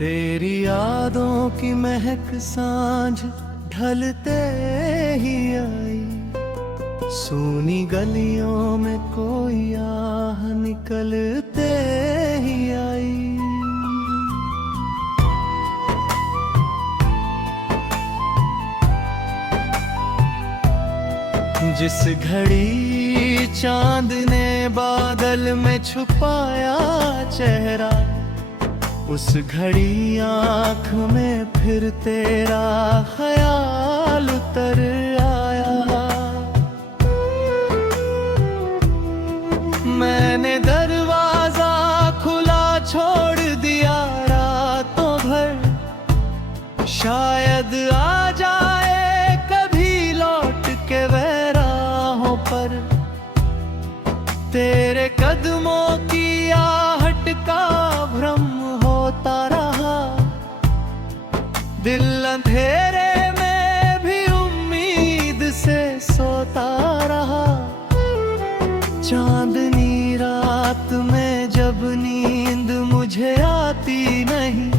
तेरी यादों की महक सांझ ढलते ही आई, सूनी गलियों में कोई आह निकलते ही आई। जिस घड़ी चांद ने बादल में छुपाया चेहरा, उस घड़ी आँख में फिर तेरा ख्याल उतर आया। मैंने दरवाजा खुला छोड़ दिया रातों भर, शायद आ जाए कभी लौट के वह राहों पर। तेरे कदमों की आहट का भ्रम होता रहा, दिल अंधेरे में भी उम्मीद से सोता रहा। चांदनी रात में जब नींद मुझे आती नहीं,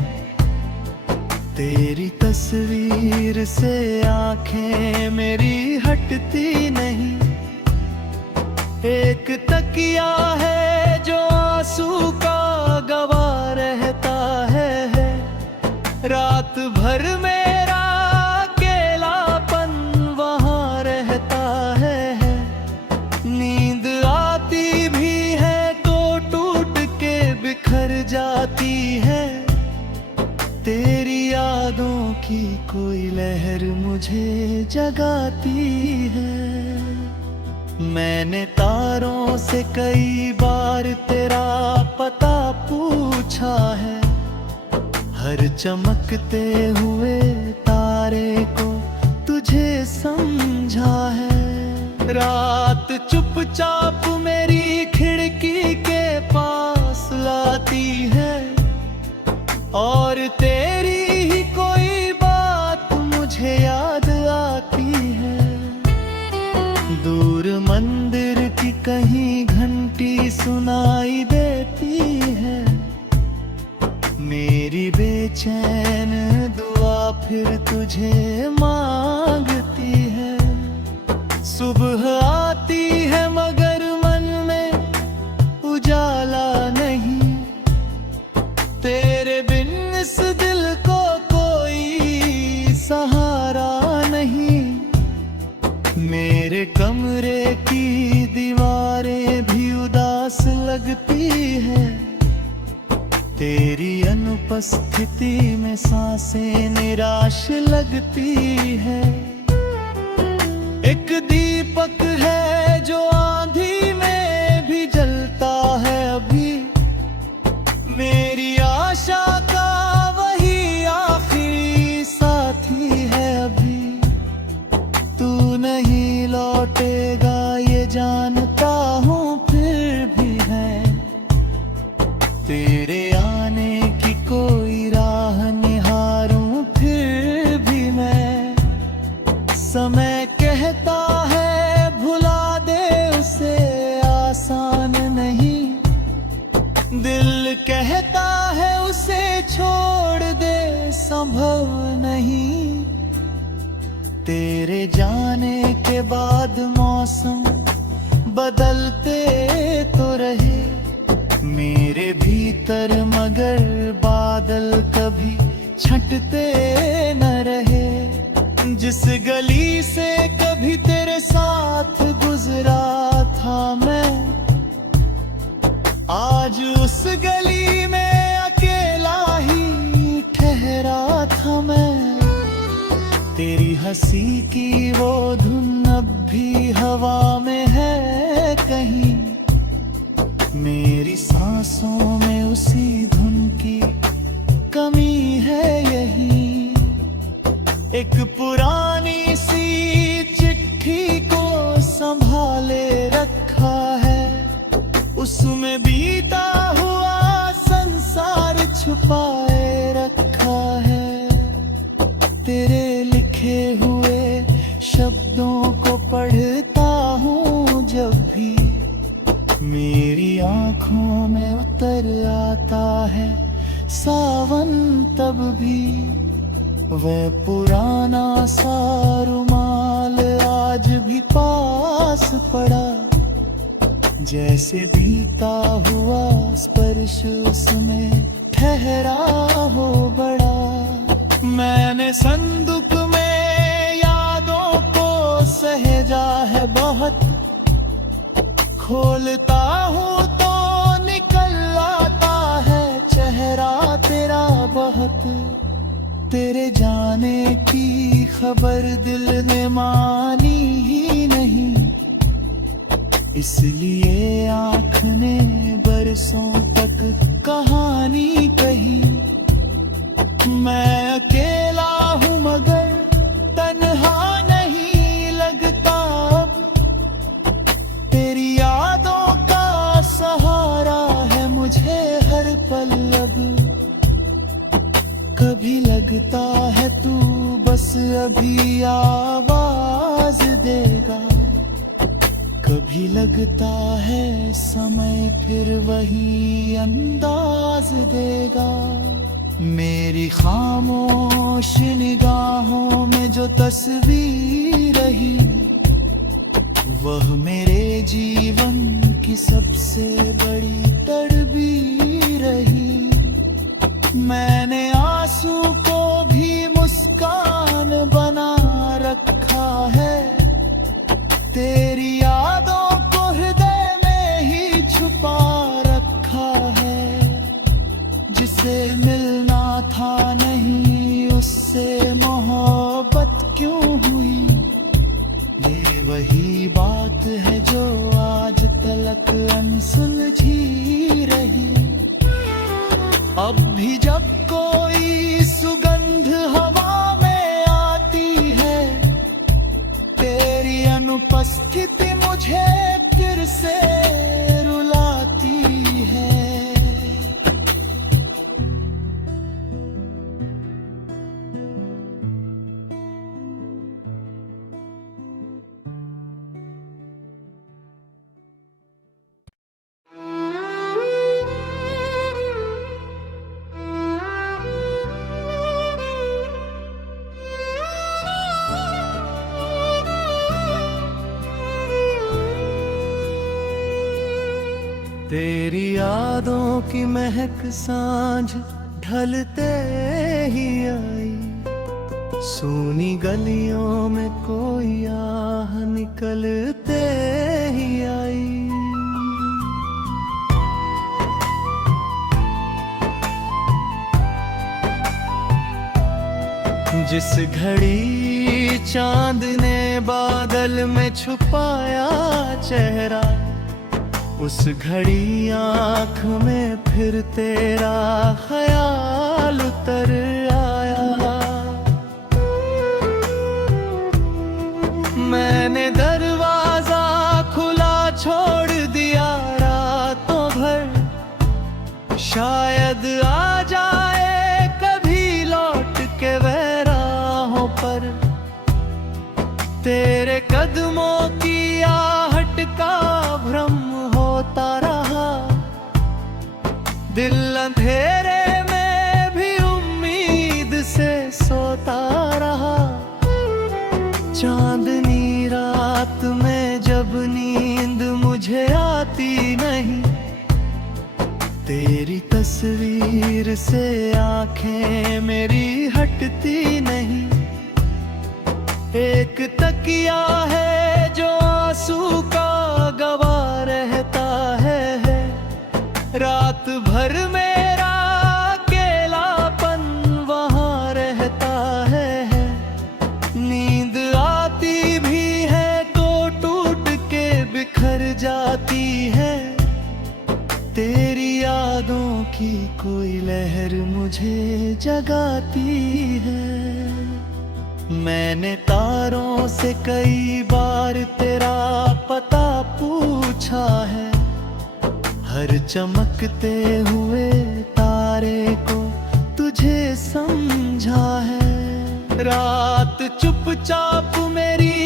तेरी तस्वीर से आंखें मेरी हटती नहीं। एक तकिया है जो आंसू का गवाह रहता है, रात भर मेरा अकेलापन वहाँ रहता है। नींद आती भी है तो टूट के बिखर जाती है। तेरी यादों की कोई लहर मुझे जगाती है। मैंने तारों से कई बार तेरा पता पूछा है, हर चमकते हुए तारे को तुझे समझा है। रात चुपचाप मेरी खिड़की के पास लाती है, और तेरी ही कोई बात मुझे याद आती है। दूर मंदिर की कहीं घंटी सुनाई देती है, मेरी बेचैन दुआ फिर तुझे मांगती है। सुबह आती है मगर मन में उजाला नहीं, तेरे बिन इस दिल को कोई सहारा नहीं। मेरे कमरे की दीवारें भी उदास लगती है, तेरी अनुपस्थिति में सांसें निराश लगती है। एक दीपक है जो आंधी में भी जलता है अभी, मेरी आशा का वही आखिरी साथी है अभी। तू नहीं लौटेगा ये जानता हूँ, फिर भी है तेरे आने की कोई राह निहारूं फिर भी मैं। समय कहता है भुला दे उसे आसान नहीं, दिल कहता है उसे छोड़ दे संभव नहीं। तेरे जाने के बाद मौसम बदलते तो रहे मेरे भीतर, मगर बादल कभी छंटते न रहे। जिस गली से कभी तेरे साथ गुजरा था मैं, आज उस गली में अकेला ही ठहरा था मैं। तेरी हंसी की वो धुन अब भी हवा में है कहीं, मेरी सांसों में उसी धुन की कमी है यही। एक पुरानी सी चिट्ठी को संभाले रखा है, उसमें बीता हुआ संसार छुपाए रखा है। तेरे लिखे हुए शब्दों को पढ़ता हूँ जब भी, मेरी आंखों में उतर आता है सावन तब भी वह पुराना सा रुमाल आज भी पास पड़ा, जैसे बीता हुआ स्पर्श उसमें ठहरा हो बड़ा। मैंने संदूक में यादों को सहेजा है बहुत, खोलता हूँ तो निकल आता है चेहरा तेरा बहुत। तेरे जाने की खबर दिल ने मानी ही नहीं, इसलिए आँख ने बरसों तक कहानी कही। मैं अकेला हूँ मगर तन्हा नहीं लगता अब, तेरी यादों का सहारा है मुझे हर पल अब। कभी लगता है तू बस अभी आवाज देगा, कभी लगता है समय फिर वही अंदाज देगा। मेरी खामोश निगाहों में जो तस्वीर रही, वह मेरे जीवन की सबसे बड़ी तड़बीर रही। मैंने आंसू को भी मुस्कान बना रखा है, तेरी यादों को हृदय में ही छुपा रखा है। जिसे मिलना था नहीं उससे मोहब्बत क्यों हुई, ये वही बात है जो आज तलक अनसुलझी रही। अब भी जब कोई सुगंध हवा में आती है, तेरी अनुपस्थिति मुझे फिर से रुलाती है। तेरी यादों की महक सांझ ढलते ही आई, सूनी गलियों में कोई आह निकलते ही आई। जिस घड़ी चांद ने बादल में छुपाया चेहरा, उस घड़ी आँख में फिर तेरा ख्याल उतर आया। मैंने दरवाजा खुला छोड़ दिया रातों भर, शायद आ जाए कभी लौट के वह राहों पर। तेरे कदमों की आहट का भ्रम होता रहा, दिल अंधेरे में भी उम्मीद से सोता रहा। चांदनी रात में जब नींद मुझे आती नहीं, तेरी तस्वीर से आंखें मेरी हटती नहीं। एक तकिया है जो आंसू का गवाह रहता है, रात भर मेरा अकेलापन वहाँ रहता है। नींद आती भी है तो टूट के बिखर जाती है, तेरी यादों की कोई लहर मुझे जगाती है। मैंने तारों से कई बार तेरा पता पूछा है, हर चमकते हुए तारे को तुझे समझा है। रात चुपचाप मेरी